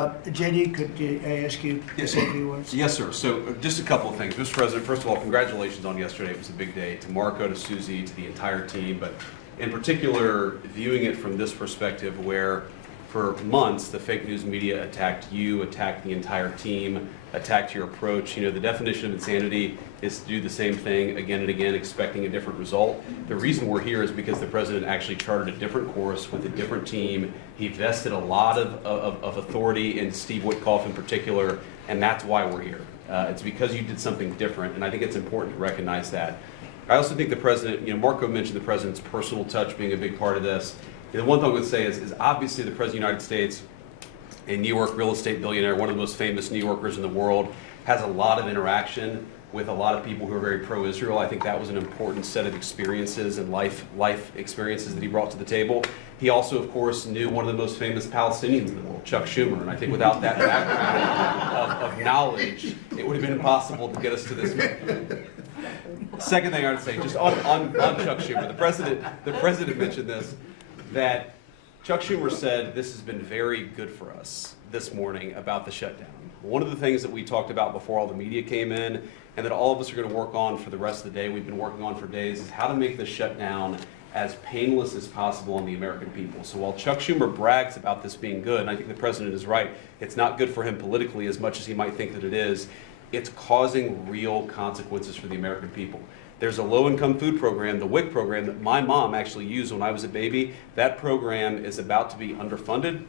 JD, could I ask you to say a few words? Yes, sir. So just a couple of things. Mr. President, first of all, congratulations on yesterday. It was a big day. To Marco, to Susie, to the entire team, but in particular, viewing it from this perspective where for months the fake news media attacked you, attacked the entire team, attacked your approach. You know, the definition of insanity is to do the same thing again and again, expecting a different result. The reason we're here is because the president actually charted a different course with a different team. He vested a lot of authority in Steve Witkoff in particular, and that's why we're here. It's because you did something different, and I think it's important to recognize that. I also think the president, you know, Marco mentioned the president's personal touch being a big part of this. The one thing I would say is obviously the President of the United States, a New York real estate billionaire, one of the most famous New Yorkers in the world, has a lot of interaction with a lot of people who are very pro-Israel. I think that was an important set of experiences and life experiences that he brought to the table. He also, of course, knew one of the most famous Palestinians in the world, Chuck Schumer, and I think without that background of knowledge, it would have been impossible to get us to this moment. Second thing I would say, just on Chuck Schumer, the president mentioned this, that Chuck Schumer said this has been very good for us this morning about the shutdown. One of the things that we talked about before all the media came in and that all of us are going to work on for the rest of the day, we've been working on for days, is how to make the shutdown as painless as possible on the American people. So while Chuck Schumer brags about this being good, and I think the president is right, it's not good for him politically as much as he might think that it is, it's causing real consequences for the American people. There's a low-income food program, the WIC program, that my mom actually used when I was a baby. That program is about to be underfunded,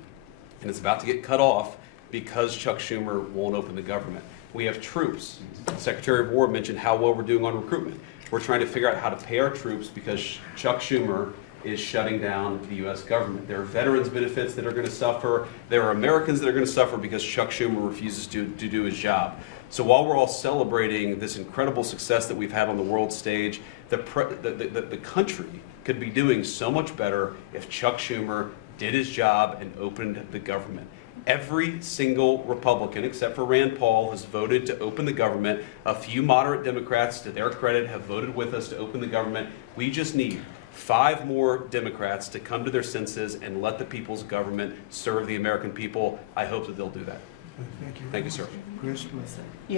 and it's about to get cut off because Chuck Schumer won't open the government. We have troops. The Secretary of War mentioned how well we're doing on recruitment. We're trying to figure out how to pay our troops because Chuck Schumer is shutting down the U.S. government. There are veterans benefits that are going to suffer. There are Americans that are going to suffer because Chuck Schumer refuses to do his job. So while we're all celebrating this incredible success that we've had on the world stage, the country could be doing so much better if Chuck Schumer did his job and opened the government. Every single Republican, except for Rand Paul, has voted to open the government. A few moderate Democrats, to their credit, have voted with us to open the government. We just need 5 more Democrats to come to their senses and let the people's government serve the American people. I hope that they'll do that. Thank you. Thank you, sir. Chris?